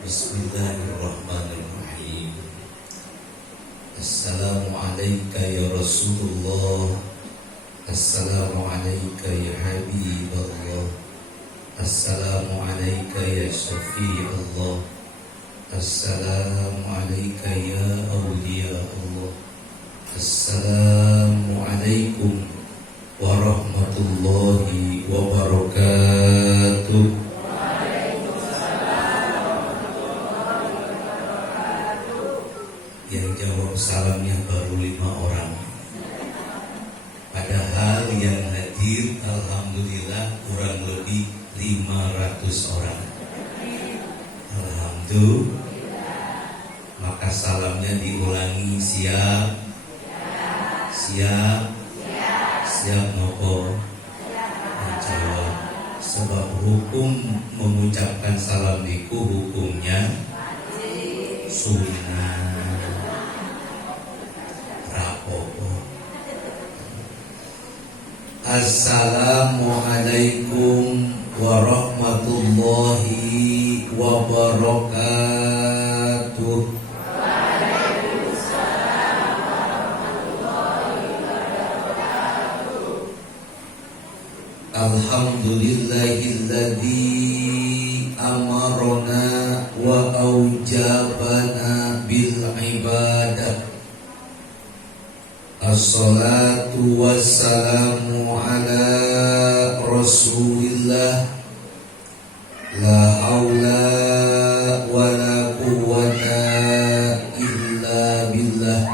Bismillahirrahmanirrahim. Assalamualaikum ya Rasulullah. Assalamualaikum ya Habiballah. Assalamualaikum ya Syafi'ullah. Assalamualaikum ya awliya Allah. Assalamualaikum warahmatullahi wabarakatuh. Yang jawab salamnya baru 5 orang. Padahal yang hadir alhamdulillah kurang lebih 500 orang. Alhamdulillah. Maka salamnya diulangi. Siap? Siap? Siap nopo? Menjawab. Sebab hukum mengucapkan salam itu hukumnya sunnah. Assalamualaikum warahmatullahi wabarakatuh. Waalaikumsalam warahmatullahi wabarakatuh. Alhamdulillahilladzi amarona wa aujabana bil ibadah. Assalatu wassalamu ala Rasulillah. La haula wa la quwwata illa billah.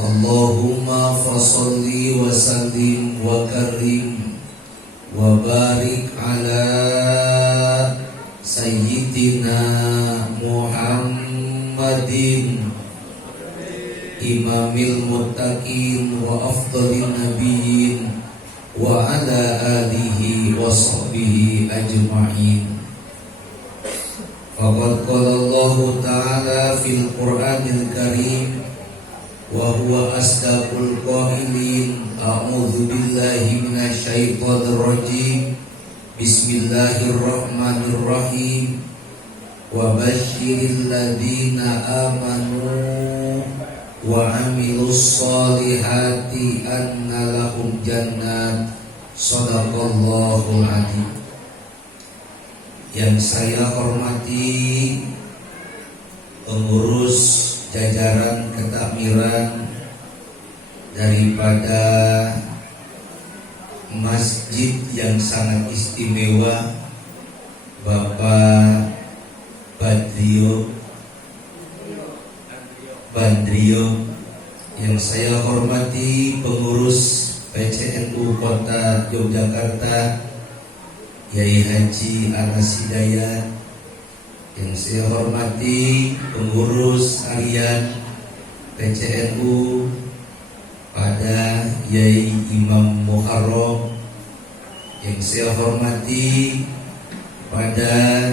Allahumma fasalli wa sallim wa karim wa barik ala Sayyidina Muhammadin Imamil muttaqin wa afdalin nabiyyin wa ala alihi wa sahbihi ajma'in. Faqad qala Allah ta'ala fil Qur'anil Karim wa huwa asdaqul qailin. A'udzu billahi minasy syaithanir rajim. Bismillahirrahmanirrahim. Wa basyiril ladzina amanu wa amilus solihati anna lahum jannat. Shadaqallahul adzim. Yang saya hormati pengurus jajaran ketakmiran daripada masjid yang sangat istimewa, Bapak Bandrio, yang saya hormati pengurus PCNU Kota Yogyakarta Yai Haji Anas Hidayat, yang saya hormati pengurus harian PCNU pada Yai Imam Muharram, yang saya hormati pada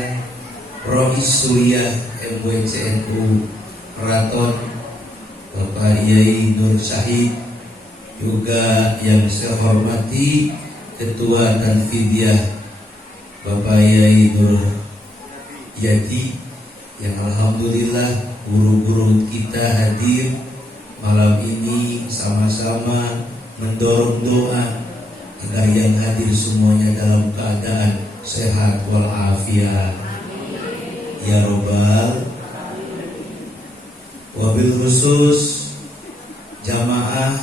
Rois Surya MWCNU Keraton Bapak Yai Nur Syahid, juga yang saya hormati Ketua Tanfidiyah Bapak Yai Nur Yadi, yang alhamdulillah guru-guru kita hadir malam ini sama-sama mendorong doa agar yang hadir semuanya dalam keadaan sehat walafiat ya robbal. Wabil khusus jamaah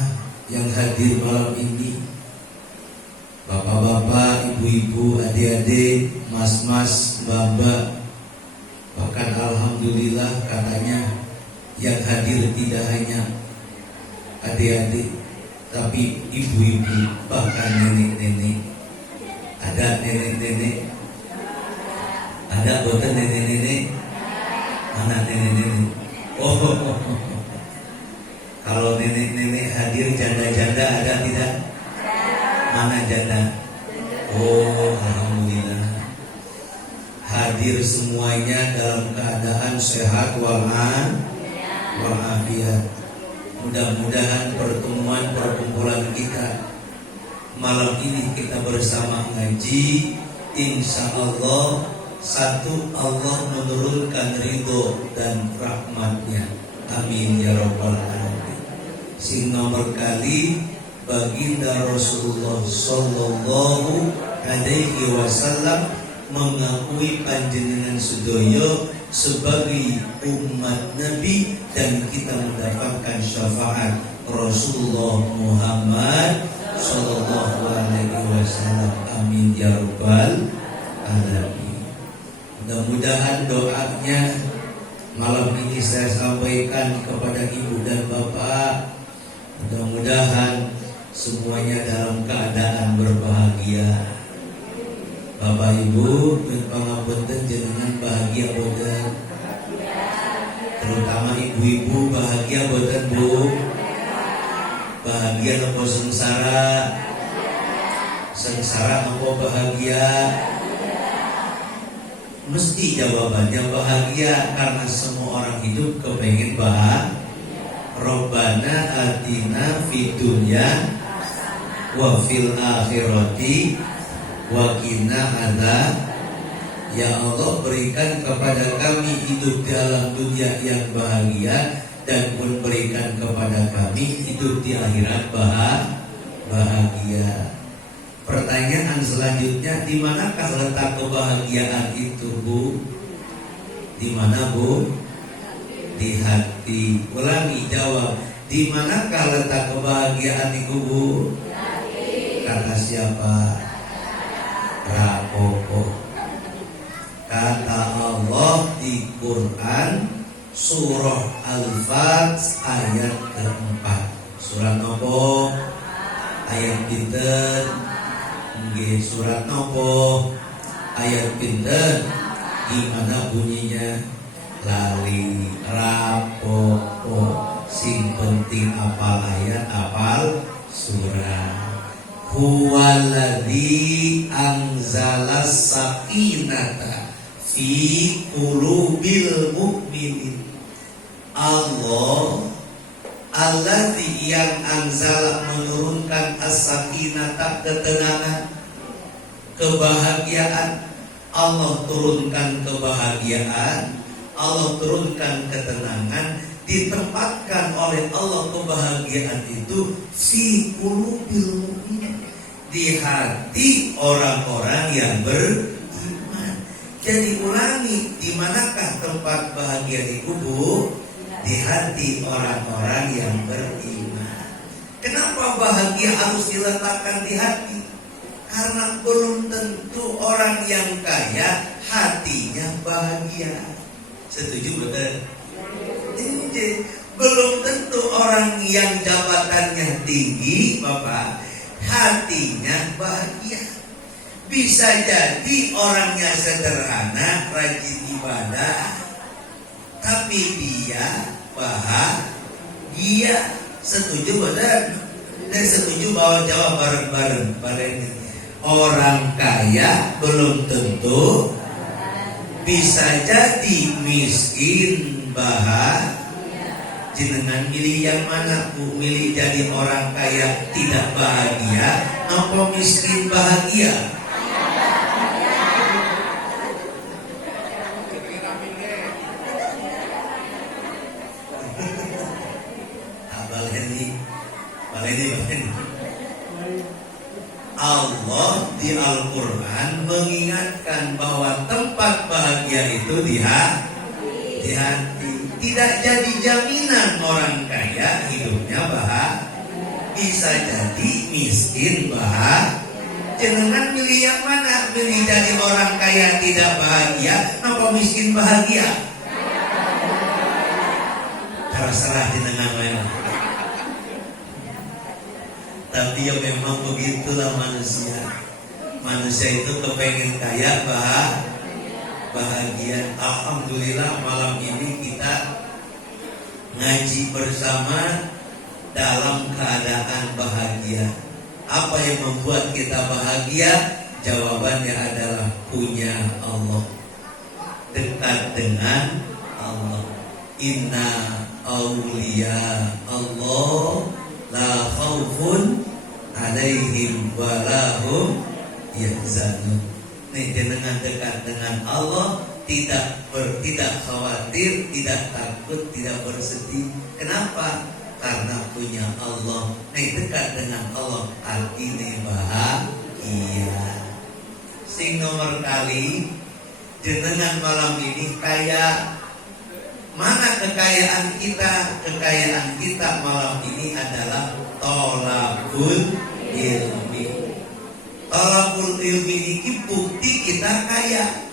yang hadir malam ini, bapak-bapak, ibu-ibu, adik-adik, mas-mas, mbak-mbak, bahkan alhamdulillah katanya yang hadir tidak hanya adik-adik tapi ibu-ibu, bahkan nenek-nenek. Ada nenek-nenek? Ada boten nenek-nenek? Mana nenek-nenek? Oh, kalau nenek-nenek hadir, janda-janda ada tidak? Mana janda? Oh, alhamdulillah. Hadir semuanya dalam keadaan sehat walafiat. Mudah-mudahan perkumpulan kita malam ini kita bersama ngaji, insya Allah Satu, Allah menurunkan ridho dan rahmatnya. Amin ya rabbal alamin. Sing nomor kali, baginda Rasulullah sallallahu alaihi wasallam mengakui panjenengan sedoyo sebagai umat Nabi, dan kita mendapatkan syafaat Rasulullah Muhammad sallallahu alaihi wasallam. Amin ya rabbal alamin. Mudah-mudahan doanya malam ini saya sampaikan kepada ibu dan bapak. Mudah-mudahan semuanya dalam keadaan berbahagia. Bapak ibu pangapunten jenengan bahagia boten? Terutama ibu-ibu bahagia boten bu? Bahagia nopo sengsara? Sengsara nopo bahagia? Mesti jawabannya bahagia, karena semua orang hidup kepengen bahagia. Robbana atina fid dunya wa fil akhirati wa qina adzab. Ya Allah, berikan kepada kami hidup di alam dunia yang bahagia, dan pun berikan kepada kami hidup di akhirat bahagia. Pertanyaan selanjutnya, di manakah letak kebahagiaan itu, Bu? Di mana, Bu? Di hati. Ulangi, jawab. Di manakah letak kebahagiaan itu, Bu? Kata siapa? Rapopo. Kata Allah di Quran surah Al-Fat ayat keempat. Surah nopo? Ayat pinten? Nggih, surat nopo? Ayat pinten? Gimana bunyinya? Lali. Rapopo. Sing penting apal ayat, apal surah. Huwaladzi anzalas sakinata fi qulubil mu'minin. Allah alladzi yang anzala menurunkan as-sakinata, ketenangan, kebahagiaan. Allah turunkan kebahagiaan, Allah turunkan ketenangan, ditempatkan oleh Allah kebahagiaan itu fi qulubil mu'minin, di hati orang-orang yang beriman. Jadi ulangi, di manakah tempat bahagia itu, Bu? Di hati orang-orang yang beriman. Kenapa bahagia harus diletakkan di hati? Karena belum tentu orang yang kaya hatinya bahagia. Setuju betul? Belum tentu orang yang jabatannya tinggi, Bapak, hatinya bahagia. Bisa jadi orangnya sederhana, rajin ibadah, tapi dia bahagia. Setuju betul? Dan setuju bahwa jawab bareng-bareng. Orang kaya belum tentu, bisa jadi miskin bahagia. Jenengan milih yang mana, Bu? Milih jadi orang kaya tidak bahagia atau miskin bahagia? Baleni. Allah di Al-Quran mengingatkan bahwa tempat bahagia itu di hati. Tidak jadi jaminan orang kaya hidupnya bahagia. Bisa jadi miskin bahagia. Jangan milih yang mana? Milih jadi orang kaya tidak bahagia atau miskin bahagia? Terserah jenengan memang. Tapi ya memang begitulah manusia. Manusia itu kepengen kaya bahagia. Alhamdulillah malam ini kita ngaji bersama dalam keadaan bahagia. Apa yang membuat kita bahagia? Jawabannya adalah punya Allah, dekat dengan Allah. Inna awliya Allah la khaufun alaihim wa lahum yahzanun. Nih jenengan dekat dengan Allah, tidak khawatir, tidak takut, tidak bersedih. Kenapa? Karena punya Allah. Nih dekat dengan Allah, artinya bahagia. Sing nomor kali jenengan malam ini kaya. Mana kekayaan kita? Kekayaan kita malam ini adalah tolabul ilmi. Tolabul ilmi ini bukti kita kaya.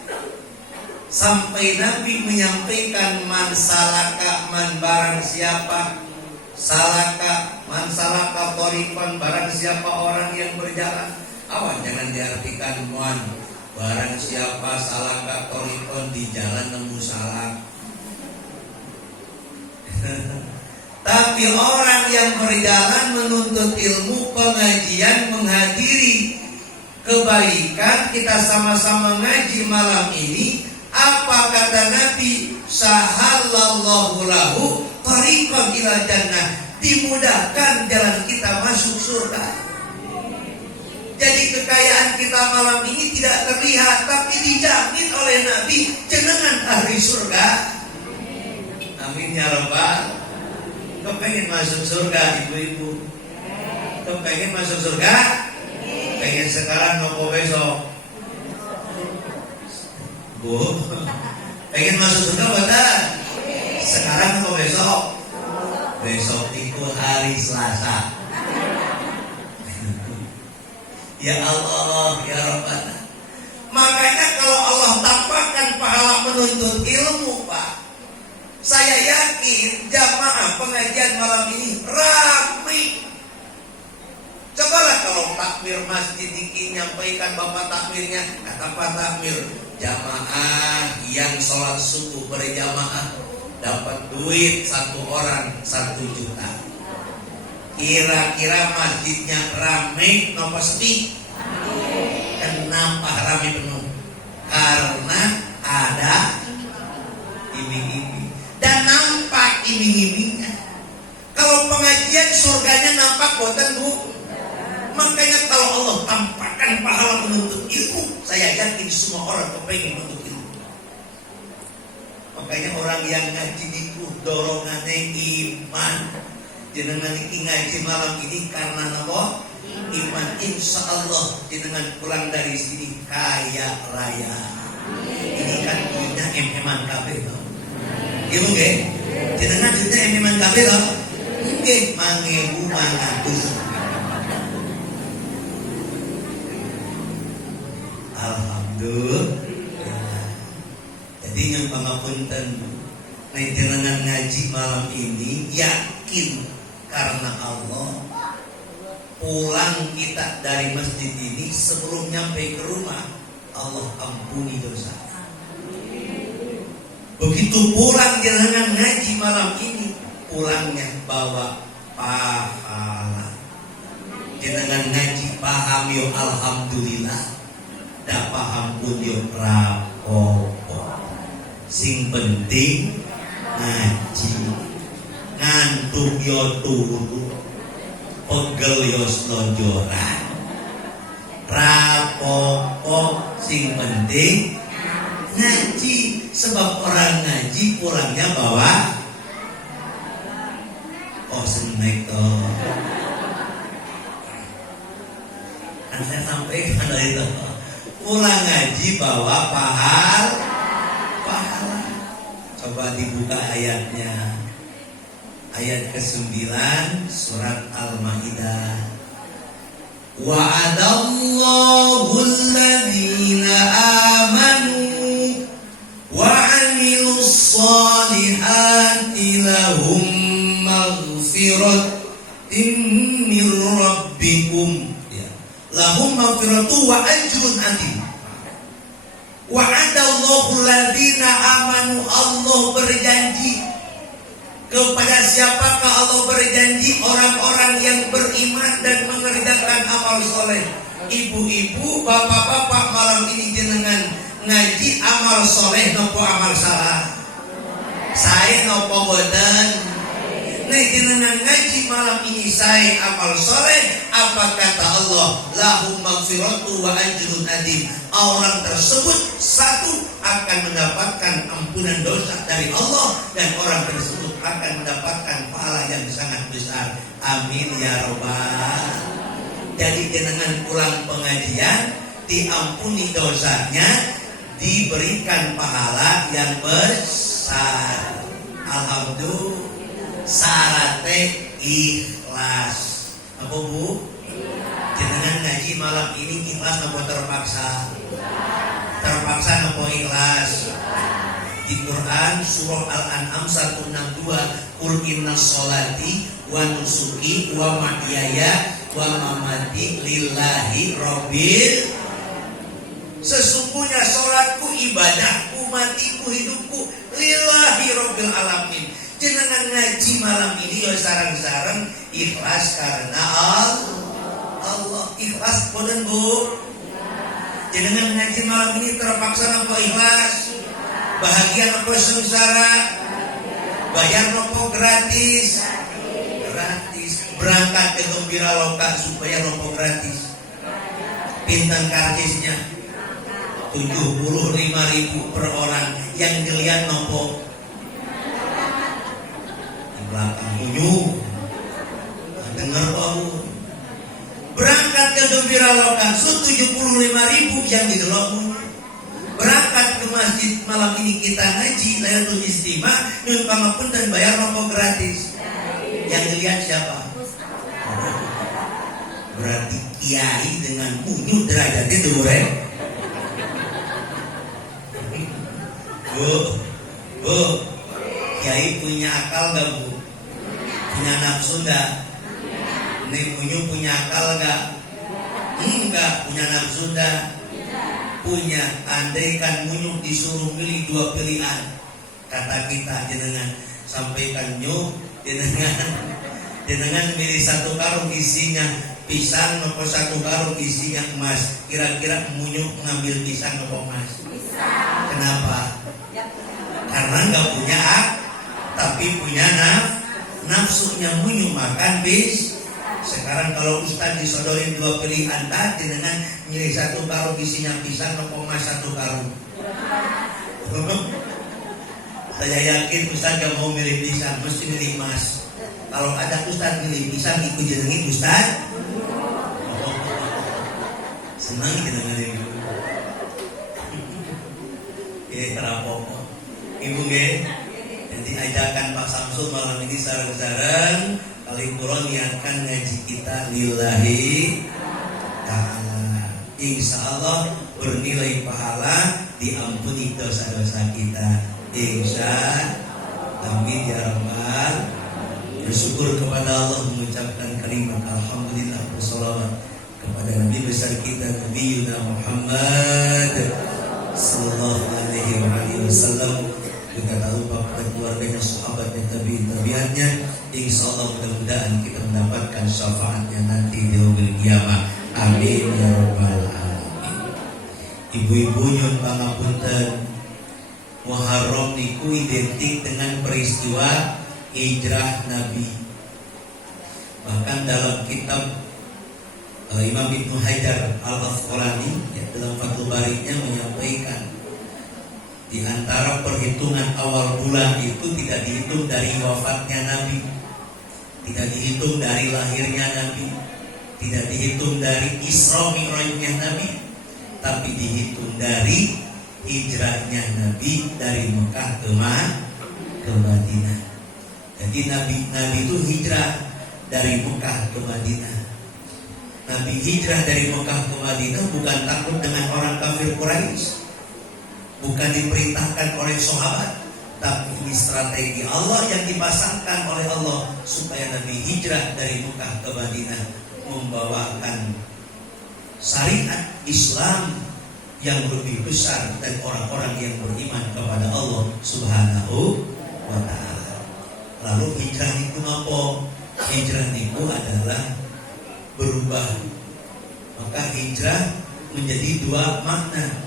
Sampai Nabi menyampaikan man salaka, man barang siapa salaka, man salaka thoriqan, barang siapa orang yang berjalan. Awan jangan diartikan man barang siapa salaka thoriqan, di jalan nemu salak. Tapi orang yang berjalan menuntut ilmu, pengajian, menghadiri kebaikan, kita sama-sama ngaji malam ini. Apa kata Nabi? Sahallallahu lahu thariqan ila jannah. Dimudahkan jalan kita masuk surga. Jadi kekayaan kita malam ini tidak terlihat, tapi dijamin oleh Nabi jenengan ahli surga. Amin ya Rabbal. Kepengen masuk surga ibu-ibu? Kepengen masuk surga? Pengen sekarang nopo besok? Bu, pengen masuk surga betul? Sekarang nopo besok? Besok itu hari Selasa. Ya Allah, ya Rabbana. Makanya kalau Allah tampakkan pahala menuntut ilmu, Pak, saya yakin jamaah pengajian malam ini ramai. Cobalah kalau takmir masjid ini nyampaikan bapak takmirnya, kata Pak takmir, jamaah yang sholat subuh berjamaah dapat duit satu orang 1 juta. Kira-kira masjidnya ramai nopo sepi? Kenapa ramai penuh? Karena ada iming-iming. Dan nampak iming-imingnya. Kalau pengajian surganya nampak boten bu. Makanya kalau Allah tampakkan pahala menuntut ilmu, saya yakin semua orang kepengen menuntut ilmu. Makanya orang yang ngaji itu dorongannya iman. Jenengan iki ngaji malam ini karena apa? Iman. Insya Allah jenengan pulang dari sini kaya raya. Ini kan duitnya eman kabeh loh. Ibu nggih, jenengan duitnya eman kabeh loh. Nggih, 1.500. Alhamdulillah. Jadi yang pangapunten, nek jenengan ngaji malam ini yakin karena Allah. Pulang kita dari masjid ini sebelum nyampe ke rumah, Allah ampuni dosa. Begitu pulang jenengan ngaji malam ini, pulangnya bawa pahala. Jenengan ngaji paham yo alhamdulillah. Dak paham pun yo rapopo. Sing penting ngaji. Ngantuk yo turu. Pegel yo slonjoran. Rapopo, sing penting ngaji. Sebab orang ngaji pulangnya bawa senek toh. Kan saya sampaikan dari itu. Pulang ngaji bawa pahala. Coba dibuka ayatnya. Ayat ke-9 surat Al-Maidah. Wa'adallahu alladhina amanu wa 'amilus solihati lahum maghfiratin min rabbikum. Lahum maghfiratu wa ajrun azim. Wa'adallahu alladhina amanu. Allah berjanji. Kepada siapakah Allah berjanji? Orang-orang yang beriman dan mengerjakan amal soleh. Ibu-ibu, bapak-bapak, malam ini jenengan ngaji amal soleh nopo amal salah? Saya nopo boten. Nek jenengan ngaji malam ini saya amal soleh, apa kata Allah? Lahum maghfiratu wa ajrun adim. Orang tersebut satu akan mendapatkan ampunan dosa dari Allah, dan orang tersebut akan mendapatkan pahala yang sangat besar. Amin ya robbal. Jadi jenengan pulang pengajian, diampuni dosanya, diberikan pahala yang besar. Alhamdulillah. Syaratnya ikhlas. Apa Bu? Jenengan ngaji malam ini ikhlas apa terpaksa? Terpaksa apa ikhlas? Di Quran surah Al-An'am 162, Qul inna sholati wa nusuki wa mahyaya wa mamati lillahi rabbil. Sesungguhnya sholatku, ibadahku, matiku, hidupku lillahi rabbil alamin. Jenengan ngaji malam ini ya sarang-sarang ikhlas karena Allah. Ikhlas boten Bu? Jenengan ngaji malam ini terpaksa apa ikhlas? Bahagia apa sengsara? Bayar nopo gratis? Gratis. Berangkat ke Gembira Loka supaya nopo gratis. Pinten karcisnya 75.000 per orang. Yang dilihat nopo belakang unyu. Dengar kamu. Berangkat ke Gembira Loka 75.000 yang didelok. Berangkat ke masjid malam ini kita ngaji Lailatul Istimewa, nyun pangapunten bayar nopo gratis. Yang dilihat siapa? Berarti kiai dengan unyu derajatnya dure. Bu, kiai punya akal gak Bu? Punya nafsu gak? Nek unyu punya akal gak? Enggak. Punya nafsu gak? Punya. Andaikan unyu disuruh pilih dua pilihan, kata kita jenengan sampaikan nyu, jenengan milih satu karung isinya pisang atau satu karung isinya emas, kira-kira unyu ngambil pisang atau emas? Kenapa? Karena nggak punya tapi punya nafsunya munyu makan bis. Sekarang kalau Ustaz disodorin dua pilihan tadi dengan milih satu karung isinya pisang atau emas satu karung. Saya yakin Ustaz gak mau milih pisang, mesti milih emas. Kalau ada Ustaz milih pisang ikut jenengin Ustaz. Senang jenengan ini. Rapopo. Ibu nggih, jadi ajakan Pak Samsul malam ini sareng-sareng kali kula niatkan ngaji kita lillahi ta'ala. Insyaallah bernilai pahala, diampuni dosa-dosa kita. Amin ya rabbal. Bersyukur kepada Allah, mengucapkan kalimat alhamdulillah, bersolawat kepada Nabi besar kita Nabi Muhammad sallallahu alaihi wasallam. Kita tahu kepada keluarganya, sahabatnya, tabi'atnya. Insyaallah mudah-mudahan kita mendapatkan syafaatnya nanti di yaumil qiyamah. Amin ya rabbal alamin. Ibu-ibu nyuwun pangapunten, Muharram niku identik dengan peristiwa hijrah Nabi. Bahkan dalam kitab Imam Ibnu Hajar Al-Asqalani dalam Fathul Bari-nya menyampaikan, di antara perhitungan awal bulan itu tidak dihitung dari wafatnya Nabi, tidak dihitung dari lahirnya Nabi, tidak dihitung dari Isra Mi'rajnya Nabi, tapi dihitung dari hijrahnya Nabi dari Mekah ke Madinah. Jadi Nabi itu hijrah dari Mekah ke Madinah. Nabi hijrah dari Mekah ke Madinah bukan takut dengan orang kafir Quraisy, bukan diperintahkan oleh sahabat, tapi ini strategi Allah yang dipasangkan oleh Allah supaya Nabi hijrah dari Mekah ke Madinah, membawakan syariat Islam yang lebih besar dan orang-orang yang beriman kepada Allah Subhanahu wa ta'ala. Lalu hijrah itu apa? Hijrah itu adalah berubah. Maka hijrah menjadi dua makna.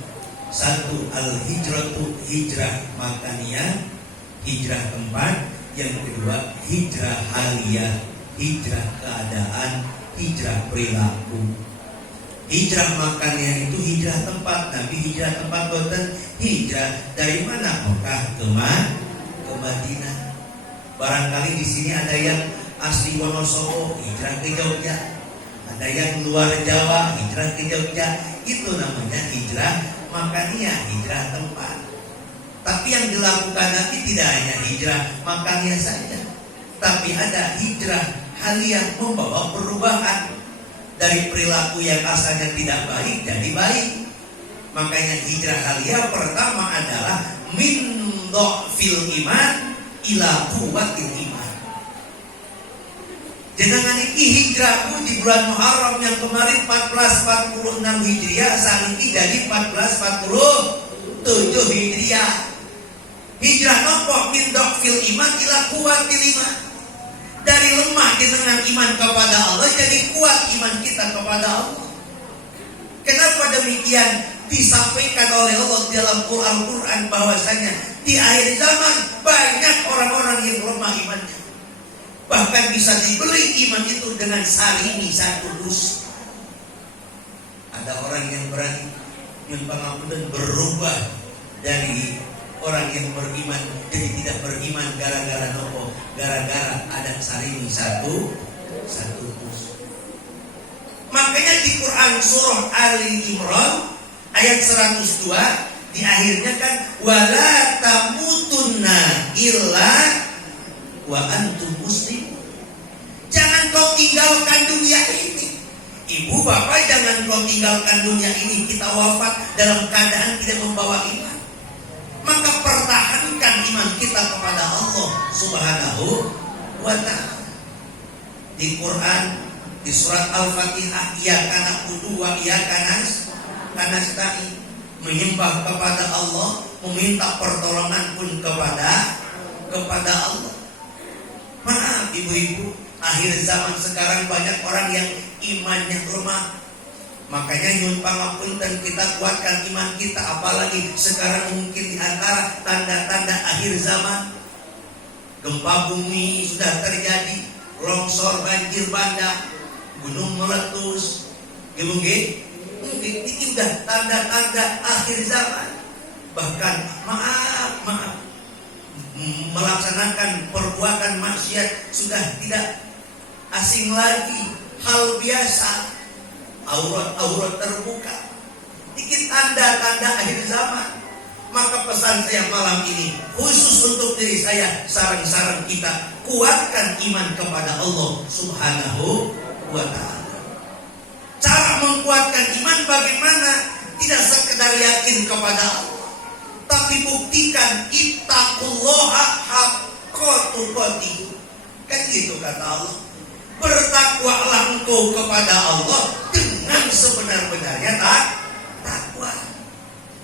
Satu, al-hijratu hijrah makaniyah, hijrah tempat. Yang kedua, hijrah haliyah, hijrah keadaan, hijrah perilaku. Hijrah makannya itu hijrah tempat. Nabi hijrah tempat boten. Hijrah dari mana? Mekah ke Madinah. Barangkali di sini ada yang asli Wonosobo, hijrah ke Jogja. Ada yang luar Jawa, hijrah ke Jogja. Itu namanya hijrah makannya, hijrah tempat. Tapi yang dilakukan Nabi tidak hanya hijrah makannya saja, tapi ada hijrah haliyah, membawa perubahan dari perilaku yang asalnya tidak baik jadi baik. Makanya hijrah haliyah pertama adalah min dhafil iman ila quwwatil iman. Jenengan iki hijrahku di bulan Muharram yang kemarin 1446 Hijriah, saat ini jadi 1447 Hijriah. Hijrah nopo min dhafil iman ila quwwatil iman. Dari lemah jenengan iman kepada Allah jadi kuat iman kita kepada Allah. Kenapa demikian? Disampaikan oleh Allah dalam Al-Quran bahwasanya di akhir zaman banyak orang-orang yang lemah imannya. Bahkan bisa dibeli iman itu dengan sarimi satu dus. Ada orang yang berani dan berubah dari orang yang beriman jadi tidak beriman gara-gara nopo, gara-gara ada sarimi satu dus. Makanya di Quran surah Ali Imran ayat 102 di akhirnya kan wala tamutunna illa wa antum muslim. Jangan kau tinggalkan dunia ini. Ibu bapak, jangan kau tinggalkan dunia ini. Kita wafat dalam keadaan tidak membawa iman. Maka pertahankan iman kita kepada Allah Subhanahu wa ta'ala. Di Quran di surat Al-Fatihah, iyyaka na'budu wa iyyaka nasta'in, menyembah kepada Allah, meminta pertolongan pun kepada Allah. Maaf ibu-ibu, akhir zaman sekarang banyak orang yang imannya lemah. Makanya nyun pangapunten, kita kuatkan iman kita. Apalagi sekarang mungkin di antara tanda-tanda akhir zaman, gempa bumi sudah terjadi, longsor, banjir bandang, gunung meletus, mungkin ini sudah tanda-tanda akhir zaman. Bahkan maaf, melaksanakan perbuatan maksiat sudah tidak asing lagi, hal biasa. Aurat terbuka. Dikit tanda-tanda akhir zaman. Maka pesan saya malam ini khusus untuk diri saya, sarang-sarang kita, kuatkan iman kepada Allah Subhanahu wa ta'ala. Cara menguatkan iman bagaimana? Tidak sekedar yakin kepada Allah, tapi buktikan ittaqullaha haqqa tuqatih. Kan gitu kata Allah. Bertakwalah engkau kepada Allah dengan sebenar-benarnya takwa.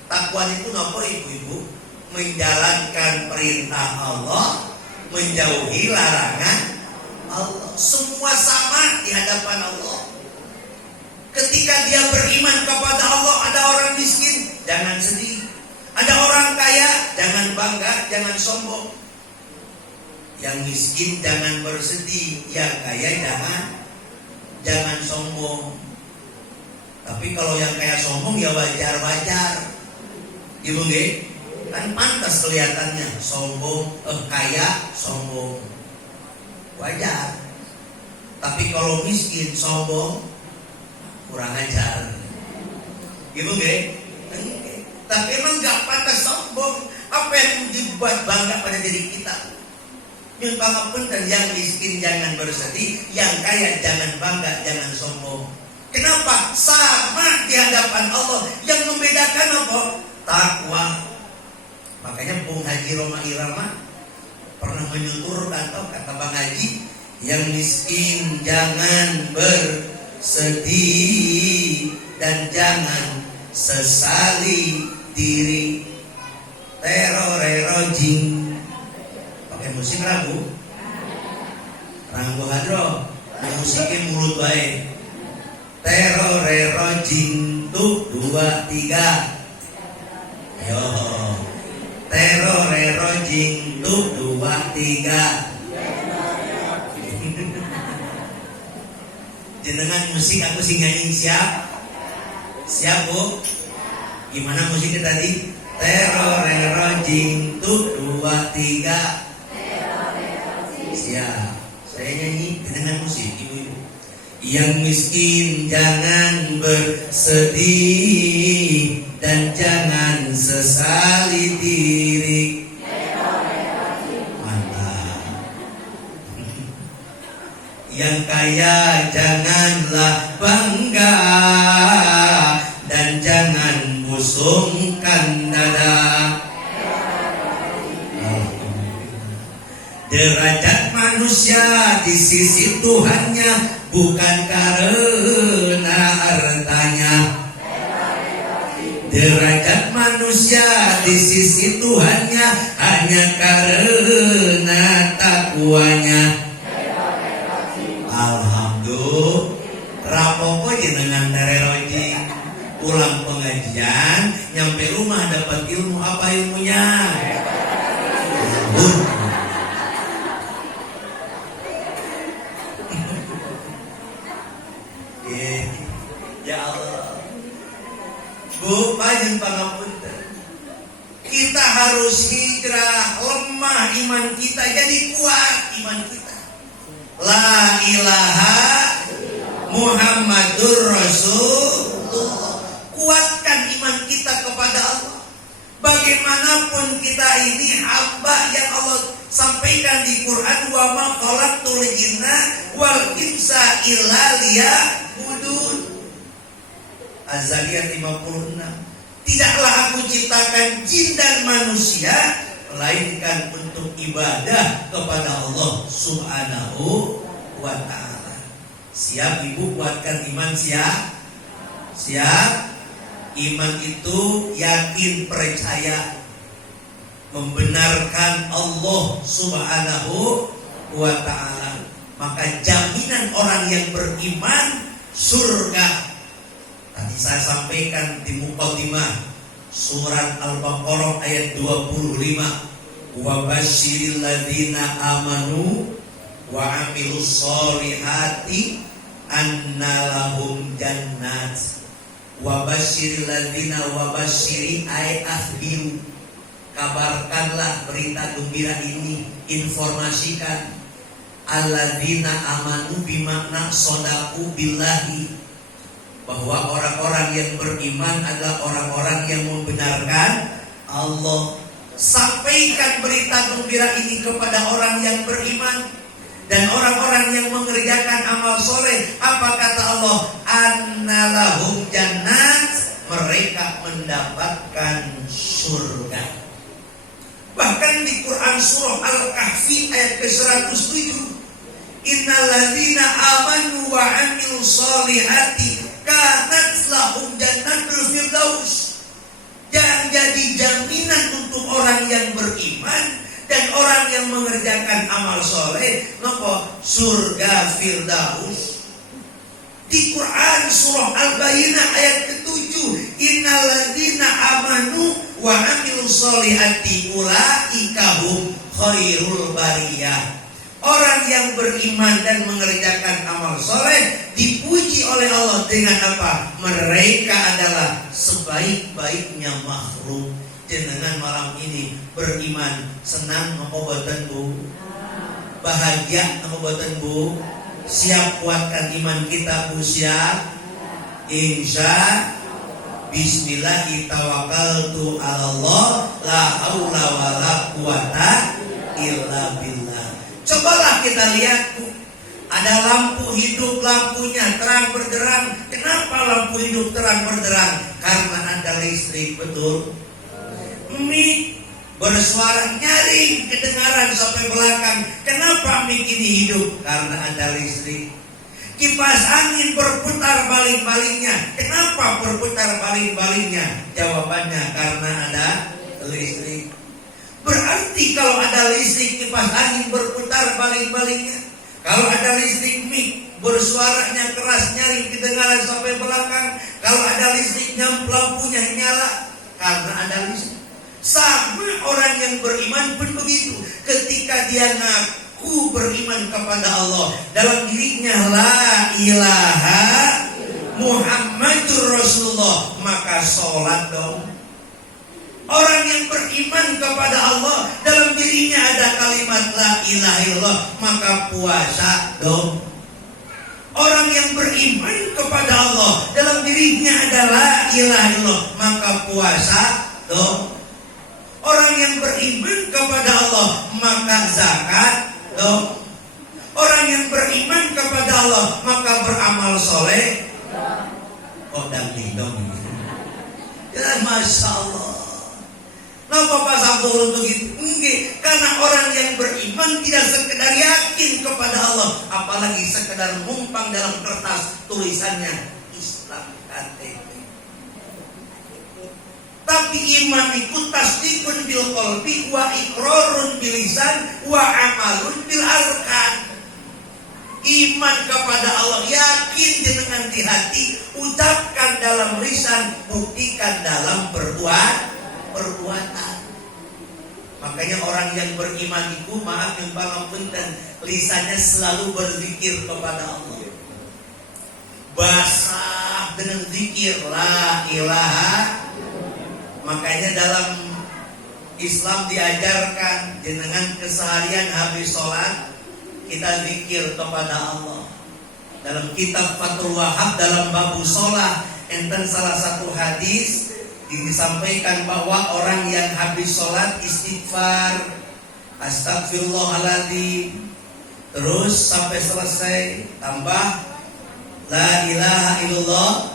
Takwa itu apa ibu-ibu? Menjalankan perintah Allah, menjauhi larangan Allah. Semua sama di hadapan Allah. Ketika dia beriman kepada Allah, ada orang miskin, jangan sedih. Ada orang kaya, jangan bangga, jangan sombong. Yang miskin jangan bersedih, yang kaya jangan sombong. Tapi kalau yang kaya sombong ya wajar-wajar. Ibu nggih, kan pantas kelihatannya sombong, kaya sombong. Wajar. Tapi kalau miskin sombong, kurang ajar. Ibu nggih? Tapi emang gak pantas sombong. Apa yang dibuat bangga pada diri kita? Nyun pangapunten, yang miskin jangan bersedih, yang kaya jangan bangga, jangan sombong. Kenapa? Sama di hadapan Allah. Yang membedakan apa? Takwa. Makanya Bung Haji Roma Irama pernah menyuturkan, atau kata Bang Haji, yang miskin jangan bersedih dan jangan sesali diri. Terorerojing. Musik ragu Ranggo hadro musiknya mulut baik. Terorerojing tuh 2 3. Ayo. Terorero jing tuk 2 3. Jenengan musik aku sing nyanyi siap? Siap Bu? Gimana musiknya tadi? Terorero jing tuk 2 3. Siap. Saya nyanyi dengan musik ibu-ibu. Yang miskin jangan bersedih dan jangan sesali diri. Mantap. Yang kaya janganlah bangga dan jangan busungkan dada. Derajat manusia di sisi Tuhannya bukan karena hartanya. Derajat manusia di sisi Tuhannya hanya karena takwanya. Alhamdulillah. Rapopo jenengan dareroji. Pulang pengajian, nyampe rumah dapat ilmu. Apa ilmunya? Ya Allah, Bu, panjen pangapunten. Kita harus hijrah, lemah iman kita jadi kuat iman kita. La ilaha Muhammadur Rasulullah. Kuatkan iman kita kepada Allah. Bagaimanapun kita ini hamba yang Allah sampaikan di Quran, wa ma khalaqtul jinna wal insa illa liya'budun. Az-Zariyat 56. Tidaklah aku ciptakan jin dan manusia melainkan untuk ibadah kepada Allah Subhanahu wa ta'ala. Siap ibu kuatkan iman? Siap? Siap? Iman itu yakin, percaya, membenarkan Allah Subhanahu wa ta'ala. Maka jaminan orang yang beriman surga. Tadi saya sampaikan di muqaddimah surat Al-Baqarah ayat 25. Wa basyiril ladzina amanu wa amilus solihati anna lahum jannat. Wa basyiril ladzina wa basyiri ay akhbiru. Kabarkanlah berita gembira ini, informasikan alladzina amanu bimakna sodaku billahi, bahwa orang-orang yang beriman adalah orang-orang yang membenarkan Allah. Sampaikan berita gembira ini kepada orang yang beriman dan orang-orang yang mengerjakan amal soleh. Apa kata Allah? Annalahum jannat, mereka mendapatkan surga. Bahkan di Quran surah Al-Kahfi ayat ke-107, innal ladzina amanu wa amilus solihati kanat lahum jannatul firdaus. Yang jadi jaminan untuk orang yang beriman dan orang yang mengerjakan amal soleh, nopo surga firdaus. Di Quran surah Al-Bayyinah ayat ke-7, innal ladzina amanu wa amilus solihati ulaika hum khairul bariyah. Orang yang beriman dan mengerjakan amal soleh dipuji oleh Allah dengan apa? Mereka adalah sebaik-baiknya makhluk. Jenengan malam ini beriman, senang apa boten Bu? Bahagia apa boten Bu? Siap kuatkan iman kita Bu? Siap? Insya Bismillahi tawakkaltu ala Allah, la haula wala quwata illa billah. Cobalah kita lihat Bu, ada lampu hidup, lampunya terang berderang. Kenapa lampu hidup terang berderang? Karena ada listrik, betul? Mik bersuara nyaring, kedengaran sampai belakang. Kenapa mik ini hidup? Karena ada listrik. Kipas angin berputar baling-balingnya. Kenapa berputar baling-balingnya? Jawabannya karena ada listrik. Berarti kalau ada listrik kipas angin berputar baling-balingnya. Kalau ada listrik mik bersuaranya keras nyaring kedengaran sampai belakang. Kalau ada listrik lampunya nyala karena ada listrik. Sama orang yang beriman pun begitu. Ketika dia ngaku beriman kepada Allah, dalam dirinya la ilaha Muhammadur Rasulullah, maka sholat dong. Orang yang beriman kepada Allah, dalam dirinya ada kalimat la ilaha illallah, maka puasa dong. Orang yang beriman kepada Allah, dalam dirinya ada la ilaha illallah, maka puasa dong. Orang yang beriman kepada Allah, maka zakat dong. Orang yang beriman kepada Allah, maka beramal soleh. Oh, dangding dong. Ya, masya Allah. Kenapa Pak Sabtu begitu? Enggak, karena orang yang beriman tidak sekedar yakin kepada Allah, apalagi sekedar numpang dalam kertas tulisannya Islam KTP. Tapi iman itu tasdikun bil qalbi wa iqrarun bil lisan wa amalun bil arkan. Iman kepada Allah, yakin dengan di hati, ucapkan dalam lisan, buktikan dalam perbuatan. Makanya orang yang beriman itu, maaf yang pangapunten, lisannya selalu berzikir kepada Allah. Basah dengan zikir la ilaha. Makanya dalam Islam diajarkan dengan keseharian habis sholat kita zikir kepada Allah. Dalam kitab Fathul Wahab dalam bab sholat, enten salah satu hadis disampaikan bahwa orang yang habis sholat istighfar, astagfirullahaladzim, terus sampai selesai tambah la ilaha illallah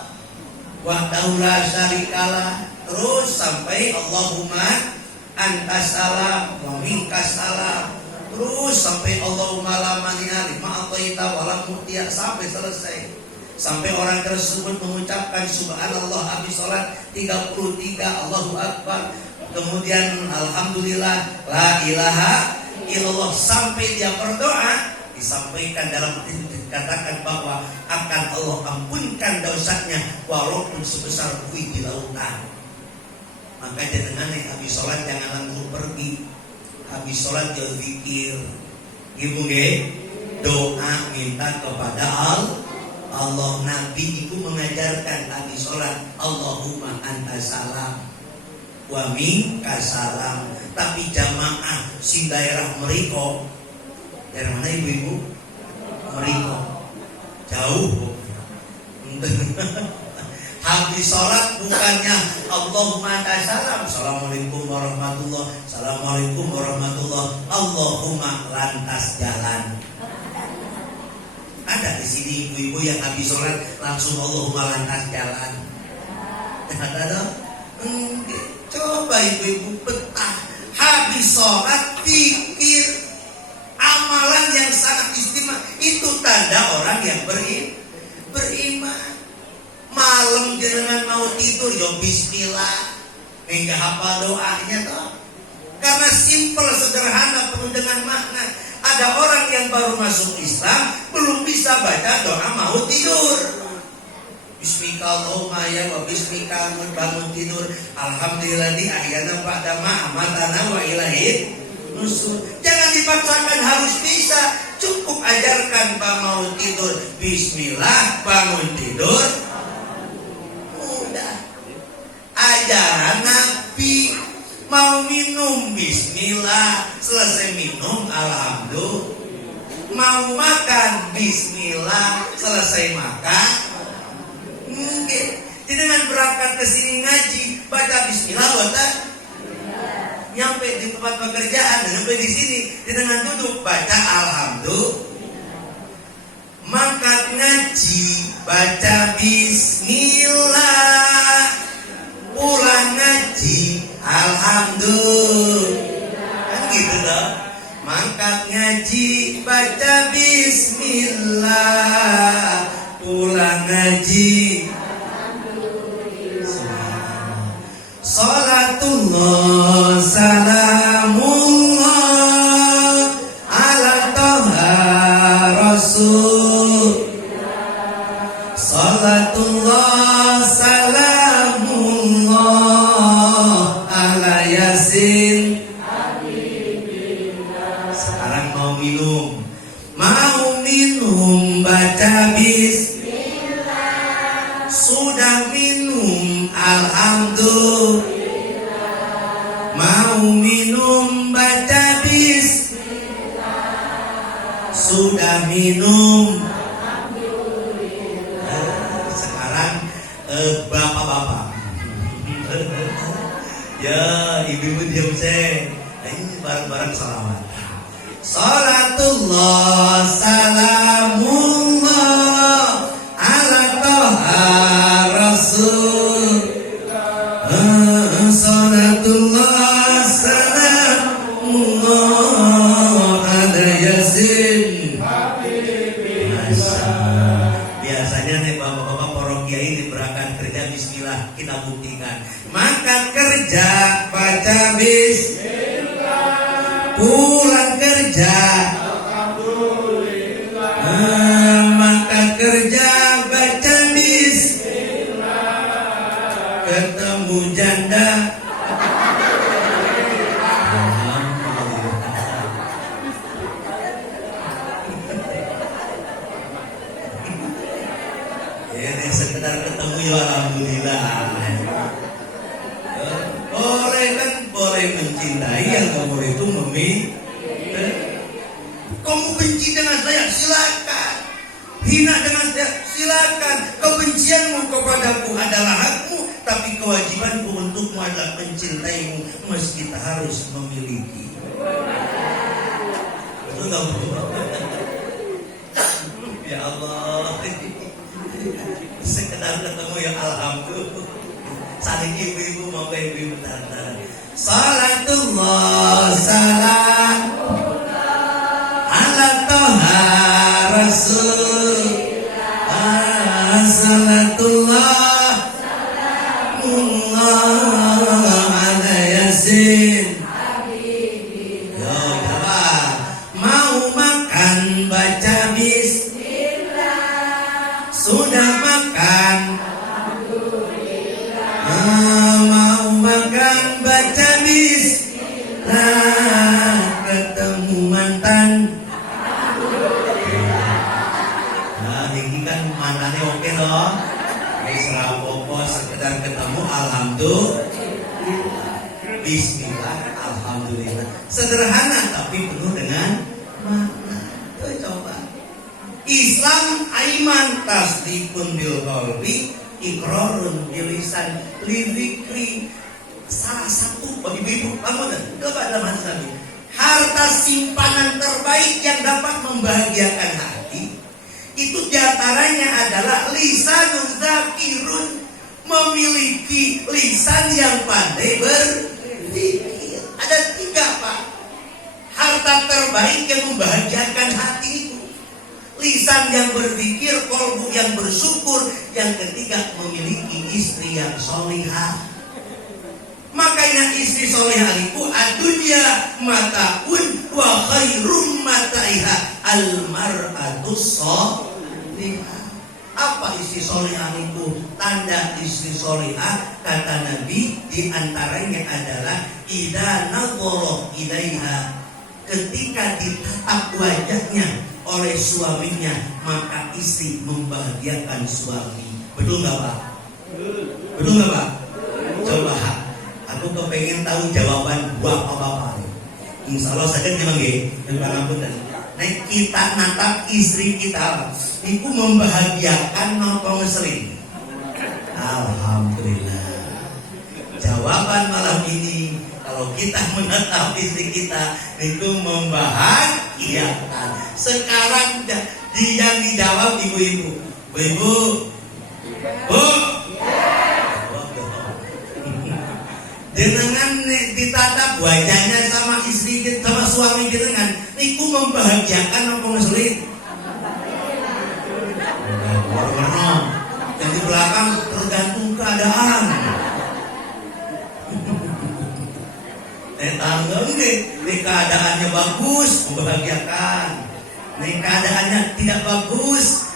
wahdahu la syarikalah, terus sampai Allahumma antas salam wa minkas salam, terus sampai Allahumma la mani'a lima ataita wa la mu'tiya, sampai selesai. Sampai orang tersebut mengucapkan subhanallah habis sholat 33, Allahu Akbar, kemudian alhamdulillah, la ilaha illallah, sampai dia berdoa, disampaikan dalam hadis dikatakan bahwa akan Allah ampunkan dosanya walaupun sebesar buih di lautan. Maka jangan habis sholat jangan langsung pergi. Habis sholat jangan zikir, ibu doa minta kepada Allah. Nabi itu mengajarkan habis sholat Allahumma anta salam wa minka salam. Tapi jamaah si daerah Meriko, daerah mana ibu-ibu? Meriko, jauh. Habis sholat bukannya Allahumma anta salam, assalamualaikum warahmatullah, assalamualaikum warahmatullah, Allahumma lantas jalan. Ada di sini ibu-ibu yang habis sholat langsung Allahumma lantas jalan. Ada dong? Coba ibu-ibu petah habis sholat pikir amalan yang sangat istimewa. Itu tanda orang yang beriman. Malam jenengan mau tidur ya bismillah, enggak hafal doanya toh. Karena simpel, sederhana, penuh dengan makna. Ada orang yang baru masuk Islam belum bisa baca doa mau tidur. Bismika Allahumma ya wa bismika bangun tidur. Alhamdulillah di ahyana ba'da ma amatana wa ilaihi nusur. Jangan dipaksakan harus bisa. Cukup ajarkan pak mau tidur bismillah, bangun tidur. Mudah. Ajaran Nabi. Mau minum bismillah, selesai minum alhamdulillah. Mau makan bismillah, selesai makan. Jadi dengan berangkat ke sini ngaji, baca bismillah, baca. Nyampe di tempat pekerjaan, nyampe di sini, dengan duduk baca alhamdulillah. Mangkat ngaji, baca bismillah. Pulang ngaji alhamdulillah, kan gitu dong. Mangkat ngaji baca bismillah, pulang ngaji alhamdulillah. Salatullah salamullah ala toha rasul. Salatullah salamullah ala yas Sekarang mau minum. Mau minum baca bismillah. Sudah minum alhamdulillah. Mau minum baca bismillah. Sudah minum alhamdulillah. Sekarang bapak-bapak. Ya, ibu-ibu diam saya. Ini bareng-bareng salawat. Salatullah salamullah ala toha rasul. Salatullah salamullah ala yasin. Biasanya nih bapak-bapak poro kiai ini berangkat kerja bismillah, kita buktikan. Maka kerja baca bismillah. Pulang kerja alhamdulillah. Maka kerja baca bismillah. Ketemu janda ini sekedar ketemu ya alhamdulillah. Boleh kan, boleh mencintai yang kamu itu kamu benci dengan saya, silakan. Hina dengan saya, silakan. Kebencianmu kepadaku adalah hakmu, tapi kewajibanku untukmu adalah mencintaimu meski tak harus memiliki. Betul nggak betul? Ya Allah, sekedar ketemu ya alhamdulillah. Saling ibu-ibu mau ibu-ibu tanda. Salatullah salam ala toha rasul. Salatullah salamullah ala yasin. Yo jawab. Mau makan baca bismillah. Sudah makan mau makan baca bismillah. Ketemu mantan. Nah ini kan mantannya oke loh. Serapopo sekedar ketemu alhamdulillah. Bismillah alhamdulillah. Sederhana tapi penuh dengan makna. Tuh coba. Islam aiman tasdikun bil qalbi ikrarun bilisan lidzikri. Salah satu bagi ibu kamu dan kepada manusia harta simpanan terbaik yang dapat membahagiakan hati itu diantaranya adalah lisanun zakirun, memiliki lisan yang pandai berzikir. Ada 3 Pak harta terbaik yang membahagiakan hati itu. Lisan yang berzikir, kolbu yang bersyukur, yang ketiga memiliki istri yang solihah. Makanya istri solihah itu adunya mataun wa khairum mataiha almar'atus solihah. Apa istri solihah itu? Tanda istri solihah kata Nabi diantaranya adalah idza nadhara ilaiha, ketika ditatap wajahnya oleh suaminya maka istri membahagiakan suami. Betul nggak Pak? Betul nggak Pak? Coba aku kepengen tahu jawaban bapak-bapak. Insya Allah saja memang ya. Nah kita natap istri kita itu membahagiakan nopo ngeselin. Alhamdulillah. Jawaban malam ini kalau kita menatap istri kita itu membahagiakan. Sekarang yang dijawab ibu-ibu. Bu, jenengan ditatap wajahnya sama istri kita, sama suami jenengan, niku membahagiakan apa ngeselin? Yang di belakang tergantung keadaan. Tangga ini keadaannya bagus, membahagiakan. Nih keadaannya tidak bagus.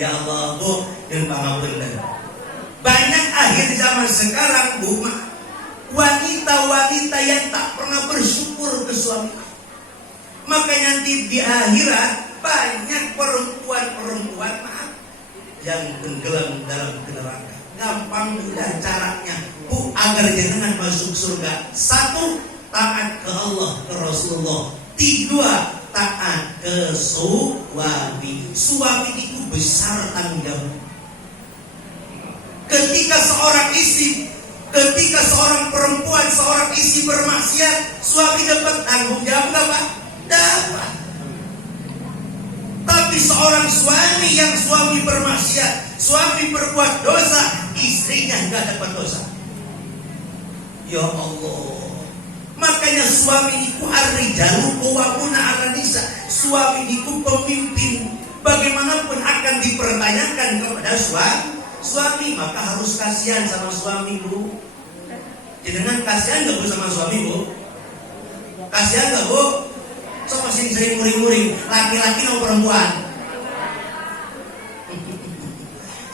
Ya Allah, Bu, dan pangapunten. Banyak akhir zaman sekarang, Bu, wanita-wanita yang tak pernah bersyukur nanti di akhirat banyak perempuan yang tenggelam dalam neraka. Gampang mudah caranya, Bu, agar jenengan masuk surga. 1, taat ke Allah, ke Rasulullah. 2, taat ke suami. Suami itu besar tanggung jawab. Ketika seorang perempuan, seorang istri bermaksiat, suami dapat tanggung jawab nggak, Pak? Dapat. Tapi seorang suami yang suami bermaksiat, suami berbuat dosa, istrinya nggak dapat dosa. Ya Allah. Makanya suami itu ar-rijalu qawwamuna 'alan nisa. Suami itu pemimpin. Bagaimanapun akan dipertanyakan kepada suami, maka harus kasihan sama suami, Bu. Jangan kasihan nggak, Bu, sama suami, Bu? Kasihan nggak, Bu? So masih sering muring-muring, laki-laki atau perempuan?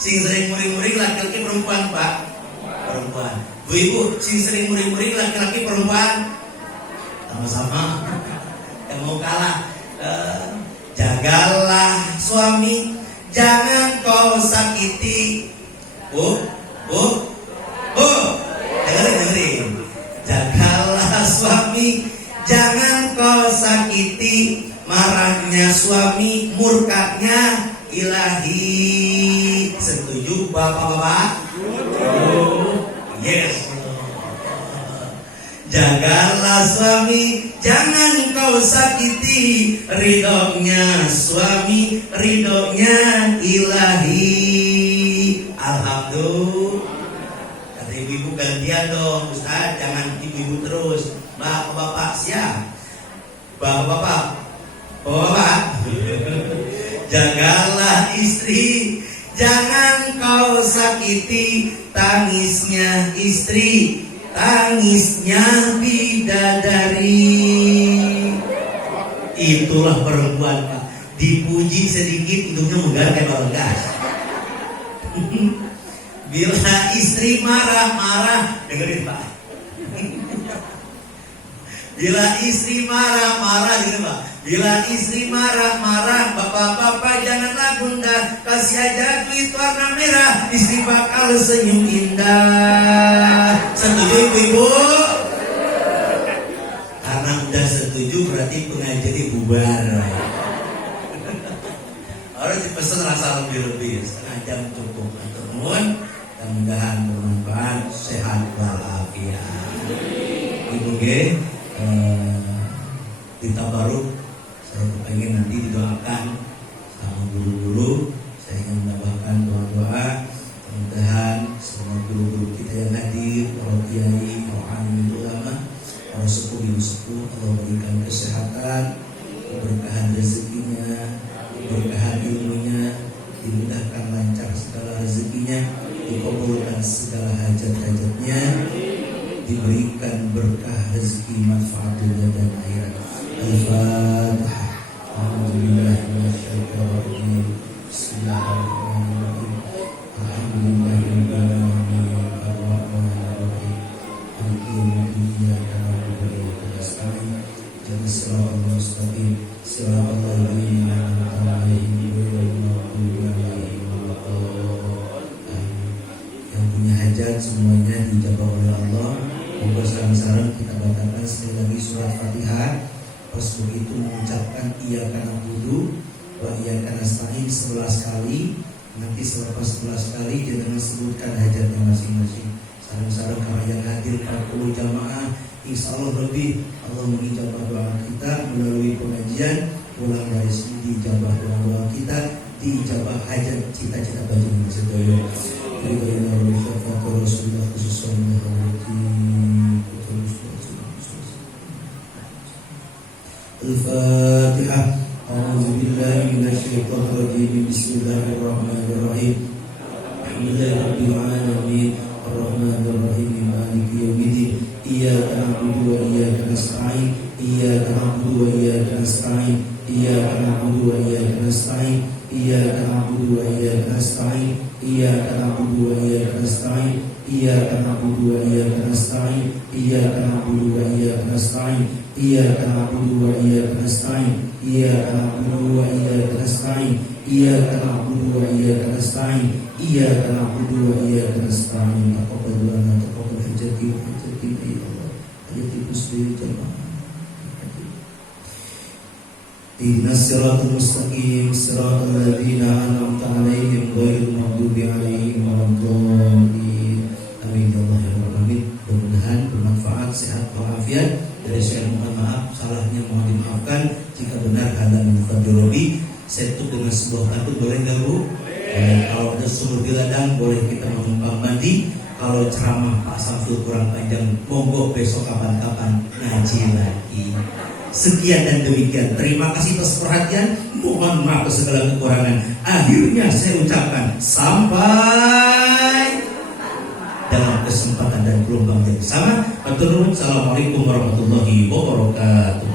Sing sering muring-muring laki-laki perempuan, Pak? Perempuan. Bu, Ibu, sing sering muring-muring laki-laki perempuan? Sama-sama. Yang mau kalah, jagalah suami, jangan kau sakiti. Bu, dengerin. Jagalah suami, jangan kau sakiti. Marahnya suami, murkanya ilahi. Setuju, Bapak-bapak? Yes. Jagalah suami, jangan kau sakiti. Ridhonya suami, ridhonya ilahi. Alhamdulillah. Kata ibu-ibu gantian dong, Ustaz. Jangan ibu-ibu terus. Bapak-bapak siap. Bapak-bapak. Jagalah istri, jangan kau sakiti. Tangisnya istri, tangisnya bidadari. Itulah perempuan, Pak. Dipuji sedikit hidungnya megar kayak balon gas. Bila istri marah-marah, dengerin, Pak. Bila istri marah-marah, dengerin, Pak. Bila istri marah-marah, bapak-bapak janganlah gundah. Kasih aja duit warna merah, istri bakal senyum indah. Setuju, ibu-ibu? Karena udah setuju berarti pengajian bubar. Harus dipesan rasa lebih-lebih, setengah jam cukup. Namun mudah-mudahan bermanfaat, sehat walafiat. Ibu G, ditabaruk. Saya pengen nanti didoakan sama guru-guru. Saya ingin menambahkan doa-doa. Mudah-mudahan semua guru-guru kita yang hadir, para kiai, para alim ulama, para sepuh-sepuh, Allah berikan kesehatan, keberkahan rezekinya, keberkahan ilmunya, dimudahkan lancar segala rezekinya, dikabulkan segala hajat-hajatnya, diberikan berkah rezeki manfaat dunia dan akhirat. Al-Fatihah. Alhamdulillah minasyaitonir rajim. Bismillahirrahmanirrahim. Alhamdulillahirabbil alamin. Arrahmanir rahim. Maliki yaumiddin. Iyyaka na'budu wa iyyaka nasta'in. Ihdinas siratal mustaqim. Siratal ladzina an'amta 'alaihim ghairil maghdubi 'alaihim waladdallin. Yang punya hajat semuanya dijawab oleh Allah. Moga sareng-sareng kita bacakan sekali lagi surat Fatihah. Pas begitu mengucapkan iyyaka na'budu wa iyyaka nasta'in 11 kali. Nanti selepas 11 kali jangan sebutkan hajatnya masing-masing. Sareng-sareng kalau yang hadir 40 jamaah, insya Allah lebih. Allah mengijabah doa kita melalui pengajian. Pulang dari sini dijabah doa kita, dijabah hajat cita-cita baju sedoyo. Ridhonya Rasulullah khususnya Al-Fatihah. A'udzubillahi minasyaitonir rajim. Bismillahirrahmanirrahim. Alhamdulillahirabbil alamin. Arrahmanir rahim. Maliki yaumiddin. Iyyaka na'budu wa iyyaka nasta'in. Iyyaka na'budu wa iyyaka nasta'in. Iyyaka na'budu wa iyyaka nasta'in. Iyyaka na'budu wa iyyaka nasta'in. Iyyaka na'budu wa iyyaka nasta'in. iyyaka na'budu wa iyyaka nasta'in, iyyaka na'budu wa iyyaka nasta'in, iyyaka na'budu wa iyyaka nasta'in, iyyaka na'budu wa iyyaka nasta'in, iyyaka na'budu wa iyyaka nasta'in, iyyaka na'budu wa iyyaka nasta'in. Taqabbal lana taqabbal hajati wa hajati ya Allah. Hajati muslim jamaah. Ihdinas siratal mustaqim, siratal ladzina an'amta 'alaihim ghairil maghdubi 'alaihim waladdallin. Amin ya Allah ya rabbal alamin. Mudah-mudahan bermanfaat, sehat walafiat. Dari saya mohon maaf, salahnya mohon dimaafkan. Jika benar ada min fadlihi. Saya tutup dengan sebuah pantun, boleh nggak Bu? Kalau ada sumur di ladang, boleh kita menumpang mandi. Kalau ceramah Pak Samsul kurang panjang, monggo besok kapan-kapan ngaji lagi. Sekian dan demikian. Terima kasih atas perhatian. Mohon maaf atas segala kekurangan. Akhirnya saya ucapkan sampai dalam kesempatan dan gelombang yang sama. Assalamualaikum warahmatullahi wabarakatuh.